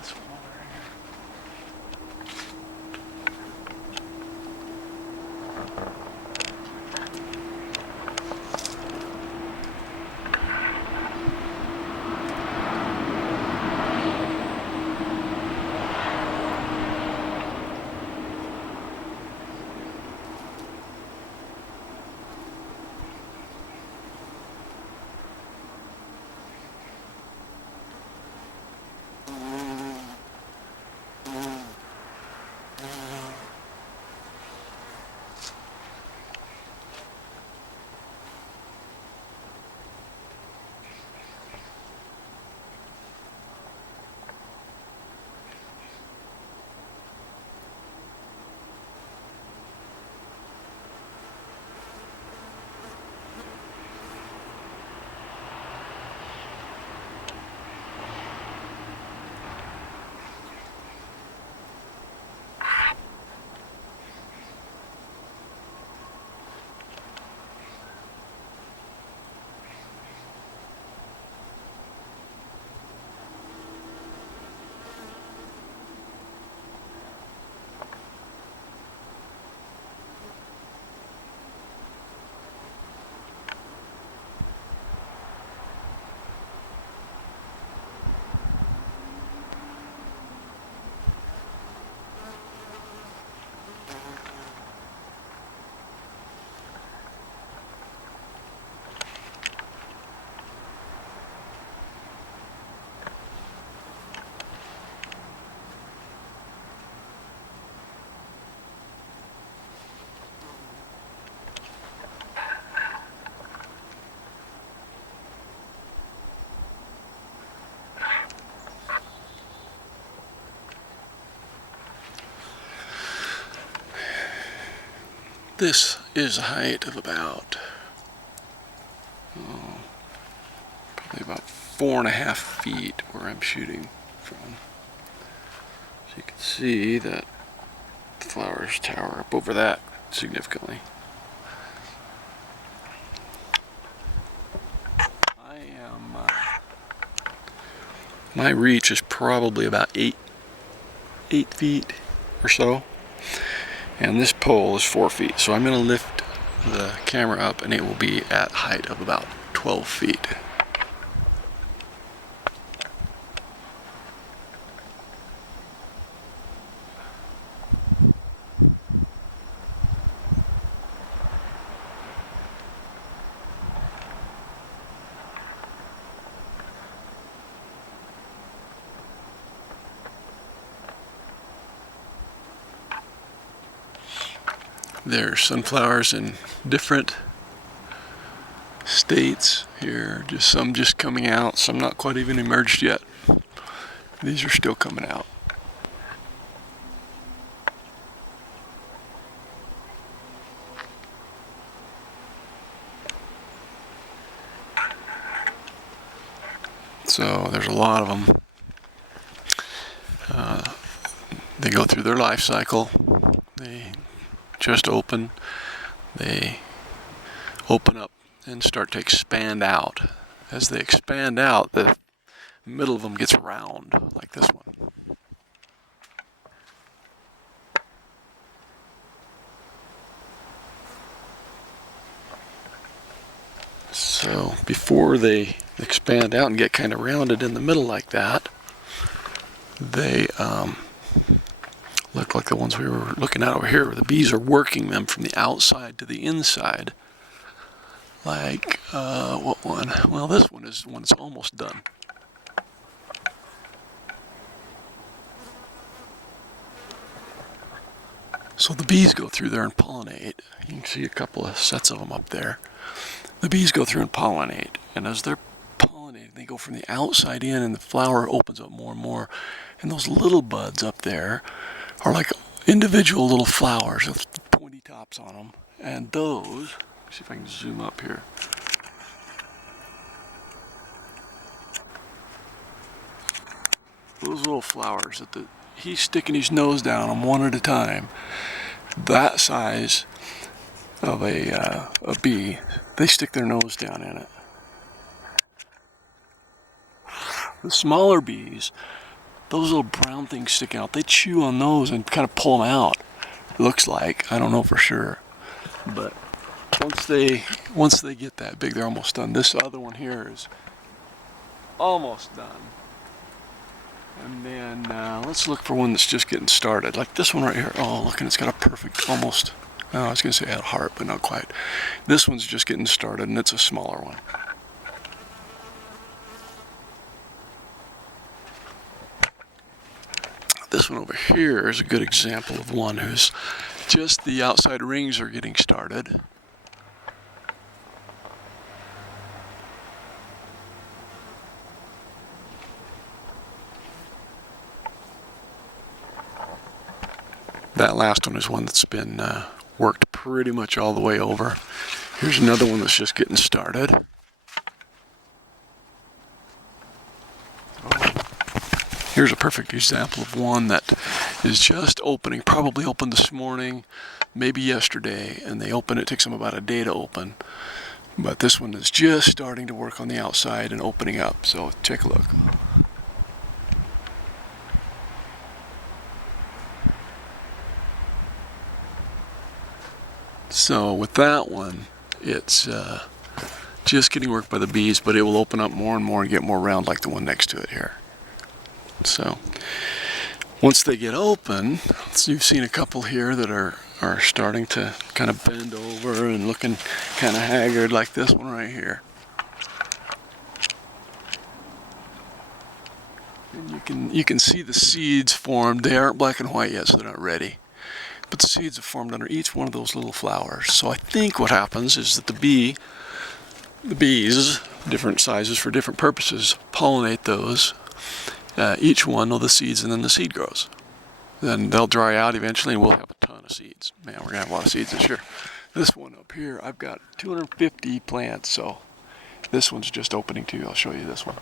This one over here. This is a height of about, probably about 4.5 feet where I'm shooting from. So you can see that the flowers tower up over that significantly. My reach is probably about 8 feet or so. And this pole is 4 feet, so I'm going to lift the camera up and it will be at height of about 12 feet. There's sunflowers in different states here, some just coming out, some not quite even emerged yet. These are still coming out. So there's a lot of them. They go through their life cycle. They just open. They open up and start to expand out. As they expand out, the middle of them gets round, like this one. So before they expand out and get kind of rounded in the middle like that, they look like the ones we were looking at over here, where the bees are working them from the outside to the inside. Like, what one? Well, this one is one that's almost done. So the bees go through there and pollinate. You can see a couple of sets of them up there. The bees go through and pollinate, and as they're pollinating, they go from the outside in, and the flower opens up more and more. And those little buds up there are like individual little flowers with pointy tops on them. And those, let me see if I can zoom up here. Those little flowers that he's sticking his nose down them one at a time. That size of a bee, they stick their nose down in it. The smaller bees those little brown things sticking out, they chew on those and kind of pull them out. Looks like, I don't know for sure, but once they get that big, they're almost done. This other one here is almost done. And then let's look for one that's just getting started, like this one right here. Oh, look, and it's got a perfect, almost, oh, I was going to say it had a heart, but not quite. This one's just getting started, and it's a smaller one. This one over here is a good example of one who's just the outside rings are getting started. That last one is one that's been worked pretty much all the way over. Here's another one that's just getting started. Here's a perfect example of one that is just opening, probably opened this morning, maybe yesterday, and they open it, takes them about a day to open. But this one is just starting to work on the outside and opening up, so take a look. So with that one, it's just getting worked by the bees, but it will open up more and more and get more round like the one next to it here. So once they get open, so you've seen a couple here that are starting to kind of bend over and looking kind of haggard, like this one right here. And you can see the seeds formed. They aren't black and white yet, so they're not ready. But the seeds have formed under each one of those little flowers. So I think what happens is that the bees, different sizes for different purposes, pollinate those. Each one of the seeds, and then the seed grows. Then they'll dry out eventually, and we'll have a ton of seeds. Man, we're gonna have a lot of seeds this year. This one up here, I've got 250 plants, so this one's just opening too. I'll show you this one.